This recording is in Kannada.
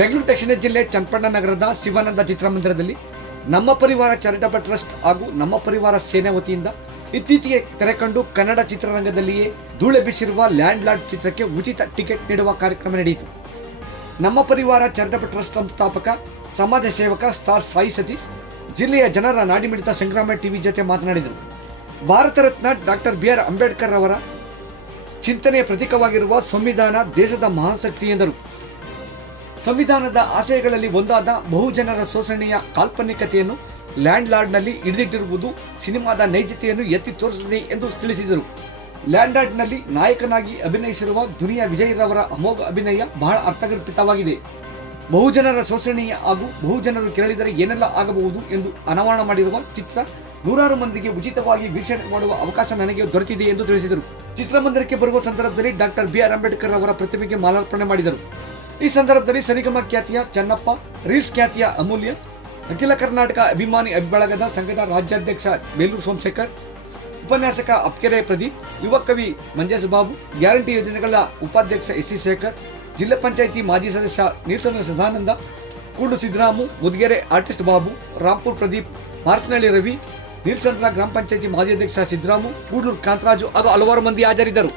ಬೆಂಗಳೂರು ದಕ್ಷಿಣ ಜಿಲ್ಲೆ ಚನ್ನಪಟ್ಟಣ ನಗರದ ಶಿವಾನಂದ ಚಿತ್ರಮಂದಿರದಲ್ಲಿ ನಮ್ಮ ಪರಿವಾರ ಚಾರಿಟಬಲ್ ಟ್ರಸ್ಟ್ ಹಾಗೂ ನಮ್ಮ ಪರಿವಾರ ಸೇನೆ ವತಿಯಿಂದ ಇತ್ತೀಚೆಗೆ ತೆರೆಕಂಡು ಕನ್ನಡ ಚಿತ್ರರಂಗದಲ್ಲಿಯೇ ಧೂಳೆಬ್ಬಿಸಿರುವ ಲ್ಯಾಂಡ್ ಲಾರ್ಡ್ ಚಿತ್ರಕ್ಕೆ ಉಚಿತ ಟಿಕೆಟ್ ನೀಡುವ ಕಾರ್ಯಕ್ರಮ ನಡೆಯಿತು. ನಮ್ಮ ಪರಿವಾರ ಚಾರಿಟಬಲ್ ಟ್ರಸ್ಟ್ ಸಂಸ್ಥಾಪಕ ಸಮಾಜ ಸೇವಕ ಸ್ಟಾರ್ ಸಾಯಿ ಸತೀಶ್ ಜಿಲ್ಲೆಯ ಜನರ ನಾಡಿಮಿಡಿತ ಸಂಗ್ರಾಮ ಟಿವಿ ಜೊತೆ ಮಾತನಾಡಿದರು. ಭಾರತ ರತ್ನ ಡಾಕ್ಟರ್ BR ಅಂಬೇಡ್ಕರ್ ಅವರ ಚಿಂತನೆಯ ಪ್ರತೀಕವಾಗಿರುವ ಸಂವಿಧಾನ ದೇಶದ ಮಹಾಶಕ್ತಿ ಎಂದರು. ಸಂವಿಧಾನದ ಆಶಯಗಳಲ್ಲಿ ಒಂದಾದ ಬಹುಜನರ ಶೋಷಣೆಯ ಕಾಲ್ಪನಿಕತೆಯನ್ನು ಲ್ಯಾಂಡ್ ಲಾರ್ಡ್ನಲ್ಲಿ ಹಿಡಿದಿಟ್ಟಿರುವುದು ಸಿನಿಮಾದ ನೈಜತೆಯನ್ನು ಎತ್ತಿ ತೋರಿಸುತ್ತದೆ ಎಂದು ತಿಳಿಸಿದರು. ಲ್ಯಾಂಡ್ ಲಾರ್ಡ್ನಲ್ಲಿ ನಾಯಕನಾಗಿ ಅಭಿನಯಿಸಿರುವ ದುನಿಯಾ ವಿಜಯ್ ರವರ ಅಮೋಘ ಅಭಿನಯ ಬಹಳ ಅರ್ಥಗರ್ಭಿತವಾಗಿದೆ. ಬಹುಜನರ ಶೋಷಣೆಯ ಹಾಗೂ ಬಹುಜನರು ಕೆರಳಿದರೆ ಏನೆಲ್ಲ ಆಗಬಹುದು ಎಂದು ಅನಾವರಣ ಮಾಡಿರುವ ಚಿತ್ರ ನೂರಾರು ಮಂದಿಗೆ ಉಚಿತವಾಗಿ ವೀಕ್ಷಣೆ ಮಾಡುವ ಅವಕಾಶ ನನಗೆ ದೊರೆತಿದೆ ಎಂದು ತಿಳಿಸಿದರು. ಚಿತ್ರಮಂದಿರಕ್ಕೆ ಬರುವ ಸಂದರ್ಭದಲ್ಲಿ ಡಾಕ್ಟರ್ BR ಅಂಬೇಡ್ಕರ್ ಅವರ ಪ್ರತಿಮೆಗೆ ಮಾಲಾರ್ಪಣೆ ಮಾಡಿದರು. ಈ ಸಂದರ್ಭದಲ್ಲಿ ಸರಿಗಮ ಖ್ಯಾತಿಯ ಚನ್ನಪ್ಪ, ರೀಲ್ಸ್ ಖ್ಯಾತಿಯ ಅಮೂಲ್ಯ, ಅಖಿಲ ಕರ್ನಾಟಕ ಅಭಿಮಾನಿ ಅಭಿಬಳಗದ ಸಂಘದ ರಾಜ್ಯಾಧ್ಯಕ್ಷ ಬೇಲೂರು ಸೋಮಶೇಖರ್, ಉಪನ್ಯಾಸಕ ಅಪ್ಕೆರೆ ಪ್ರದೀಪ್, ಯುವ ಕವಿ ಮಂಜೇಶ್ ಬಾಬು, ಗ್ಯಾರಂಟಿ ಯೋಜನೆಗಳ ಉಪಾಧ್ಯಕ್ಷ SC ಶೇಖರ್, ಜಿಲ್ಲಾ ಪಂಚಾಯಿತಿ ಮಾಜಿ ಸದಸ್ಯ ನೀಲ್ಸಂದ್ರ ಸದಾನಂದ, ಕೂಡು ಸಿದ್ದರಾಮು, ಮುದ್ಗೆರೆ ಆರ್ಟಿಸ್ಟ್ ಬಾಬು, ರಾಂಪುರ್ ಪ್ರದೀಪ್, ಮಾರ್ಕ್ನಳ್ಳಿ ರವಿ, ನೀಲ್ಸಂದ್ರ ಗ್ರಾಮ ಪಂಚಾಯಿತಿ ಮಾಜಿ ಅಧ್ಯಕ್ಷ ಸಿದ್ದರಾಮು, ಕೂಡೂರು ಕಾಂತರಾಜು ಹಾಗೂ ಹಲವಾರು ಮಂದಿ ಹಾಜರಿದ್ದರು.